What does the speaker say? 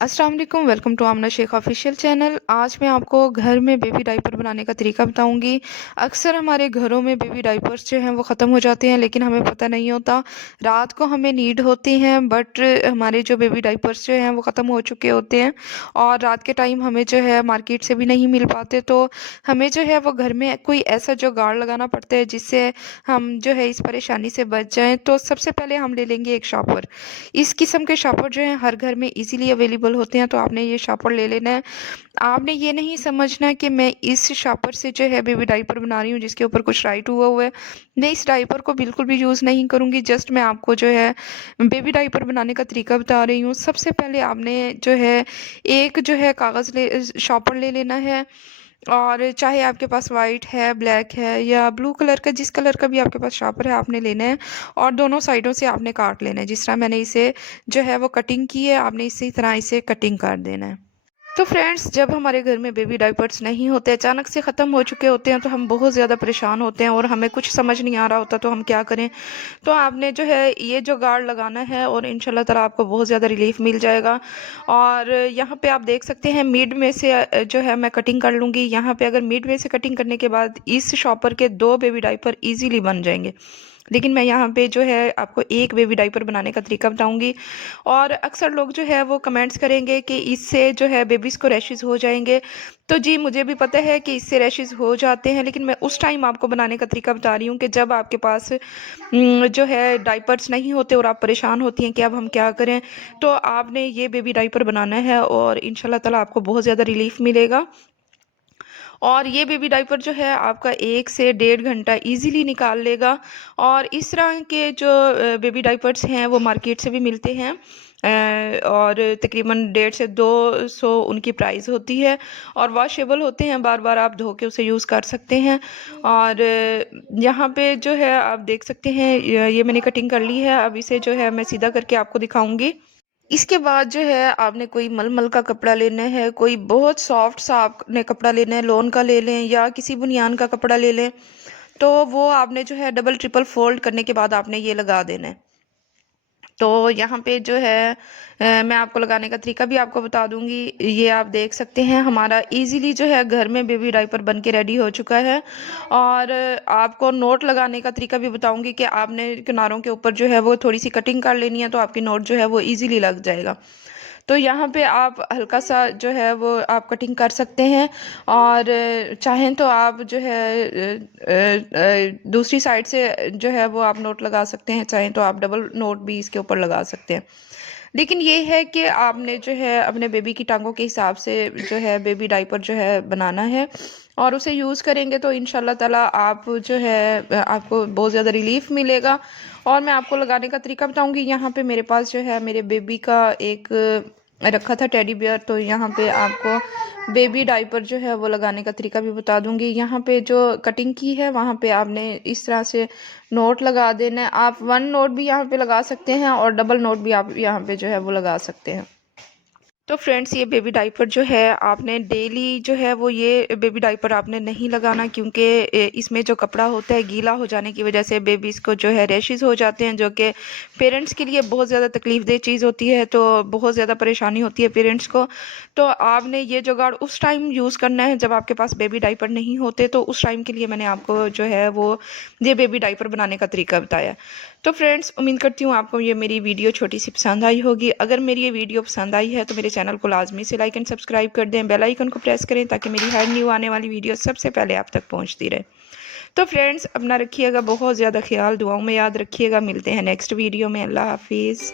अस्सलाम वालेकुम, welcome to Aamna Shaikh official channel. आज मैं आपको घर में बेबी डायपर बनाने का तरीका बताऊंगी। अक्सर हमारे घरों में बेबी डायपर्स जो हैं वो ख़त्म हो जाते हैं, लेकिन हमें पता नहीं होता। रात को हमें नीड होती हैं, बट हमारे जो बेबी डायपर्स जो हैं वो ख़त्म हो चुके होते हैं और रात के टाइम हमें जो है मार्केट से भी नहीं मिल पाते। तो हमें जो है वो घर में कोई ऐसा जुगाड़ लगाना पड़ता है जिससे हम जो है इस परेशानी से बच जाएँ। तो सबसे पहले हम ले लेंगे एक शॉपर। इस किस्म के शॉपर जो हैं हर घर में इजीली अवेलेबल होते हैं, तो आपने ये शॉपर ले लेना है। आपने ये नहीं समझना कि मैं इस शॉपर से जो है बेबी डायपर बना रही हूँ जिसके ऊपर कुछ राइट हुआ हुआ है। मैं इस डायपर को बिल्कुल भी यूज़ नहीं करूँगी, जस्ट मैं आपको जो है बेबी डायपर बनाने का तरीका बता रही हूँ। सबसे पहले आपने जो है एक जो है कागज़ ले शॉपर ले लेना है, और चाहे आपके पास वाइट है, ब्लैक है या ब्लू कलर का, जिस कलर का भी आपके पास शॉपर है आपने लेना है। और दोनों साइडों से आपने काट लेना है। जिस तरह मैंने इसे जो है वो कटिंग की है, आपने इसी तरह इसे कटिंग कर देना है। तो फ्रेंड्स, जब हमारे घर में बेबी डायपर्स नहीं होते, अचानक से ख़त्म हो चुके होते हैं, तो हम बहुत ज़्यादा परेशान होते हैं और हमें कुछ समझ नहीं आ रहा होता तो हम क्या करें। तो आपने जो है ये जुगाड़ लगाना है और इंशाल्लाह ताला आपको बहुत ज़्यादा रिलीफ मिल जाएगा। और यहाँ पे आप देख सकते हैं मिड में से जो है मैं कटिंग कर लूँगी। यहाँ पे अगर मिड में से कटिंग करने के बाद इस शॉपर के 2 बेबी डायपर ईज़िली बन जाएँगे। लेकिन मैं यहाँ पे जो है आपको एक बेबी डायपर बनाने का तरीका बताऊँगी। और अक्सर लोग जो है वो कमेंट्स करेंगे कि इससे जो है बेबीज़ को रैशेज़ हो जाएँगे। तो जी, मुझे भी पता है कि इससे रैशेज़ हो जाते हैं, लेकिन मैं उस टाइम आपको बनाने का तरीका बता रही हूँ कि जब आपके पास जो है डायपर्स नहीं होते और आप परेशान होती हैं कि अब हम क्या करें। तो आपने ये बेबी डायपर बनाना है और इंशाल्लाह ताला आपको बहुत ज़्यादा रिलीफ़ मिलेगा। और ये बेबी डायपर जो है आपका 1 से डेढ़ घंटा ईज़िली निकाल लेगा। और इस तरह के जो बेबी डायपर्स हैं वो मार्केट से भी मिलते हैं। और तकरीबन 150 से 200 उनकी प्राइस होती है और वॉशेबल होते हैं, बार-बार आप धो के उसे यूज़ कर सकते हैं। और यहाँ पे जो है आप देख सकते हैं ये मैंने कटिंग कर ली है। अब इसे जो है मैं सीधा करके आपको दिखाऊँगी। इसके बाद जो है आपने कोई मलमल का कपड़ा लेना है, कोई बहुत सॉफ्ट सा आपने कपड़ा लेना है, लॉन का ले लें या किसी बनियान का कपड़ा ले लें। तो वो आपने जो है डबल ट्रिपल फ़ोल्ड करने के बाद आपने ये लगा देना है। तो यहाँ पे जो है मैं आपको लगाने का तरीका भी आपको बता दूँगी। ये आप देख सकते हैं हमारा ईज़िली जो है घर में बेबी डायपर बन के रेडी हो चुका है। और आपको नोट लगाने का तरीका भी बताऊँगी कि आपने किनारों के ऊपर जो है वो थोड़ी-सी कटिंग कर लेनी है, तो आपकी नोट जो है वो ईज़िली लग जाएगा। तो यहाँ पे आप हल्का-सा जो है वो आप कटिंग कर सकते हैं। और चाहें तो आप जो है दूसरी साइड से जो है वो आप नोट लगा सकते हैं, चाहें तो आप डबल नोट भी इसके ऊपर लगा सकते हैं। लेकिन ये है कि आपने जो है अपने बेबी की टाँगों के हिसाब से जो है बेबी डायपर जो है बनाना है और उसे यूज़ करेंगे तो इंशाल्लाह ताला आप जो है आपको बहुत ज़्यादा रिलीफ़ मिलेगा। और मैं आपको लगाने का तरीका बताऊँगी। यहाँ पे मेरे पास जो है मेरे बेबी का एक रखा था टेडी बियर, तो यहाँ पे आपको बेबी डायपर जो है वो लगाने का तरीका भी बता दूँगी। यहाँ पे जो कटिंग की है वहाँ पे आपने इस तरह से नोट लगा देना है। आप 1 नोट भी यहाँ पे लगा सकते हैं और डबल नोट भी आप यहाँ पे जो है वो लगा सकते हैं। तो फ्रेंड्स, ये बेबी डायपर जो है आपने डेली जो है वो ये बेबी डायपर आपने नहीं लगाना, क्योंकि इसमें जो कपड़ा होता है गीला हो जाने की वजह से बेबीज़ को जो है रैशेज़ हो जाते हैं, जो कि पेरेंट्स के लिए बहुत ज़्यादा तकलीफ़देह चीज़ होती है। तो बहुत ज़्यादा परेशानी होती है पेरेंट्स को। तो आपने ये जुगाड़ उस टाइम यूज़ करना है जब आपके पास बेबी डायपर नहीं होते, तो उस टाइम के लिए मैंने आपको जो है वो ये बेबी डायपर बनाने का तरीका बताया। तो फ्रेंड्स, उम्मीद करती हूँ आपको ये मेरी वीडियो छोटी सी पसंद आई होगी। अगर मेरी ये वीडियो पसंद आई है तो मेरे चैनल को लाजमी से लाइक एंड सब्सक्राइब कर दें, बेल आइकन को प्रेस करें ताकि मेरी हर न्यू आने वाली वीडियो सबसे पहले आप तक पहुँचती रहे। तो फ्रेंड्स, अपना रखिएगा बहुत ज़्यादा ख्याल, दुआओं में याद रखिएगा। मिलते हैं नेक्स्ट वीडियो में। अल्लाह हाफिज़।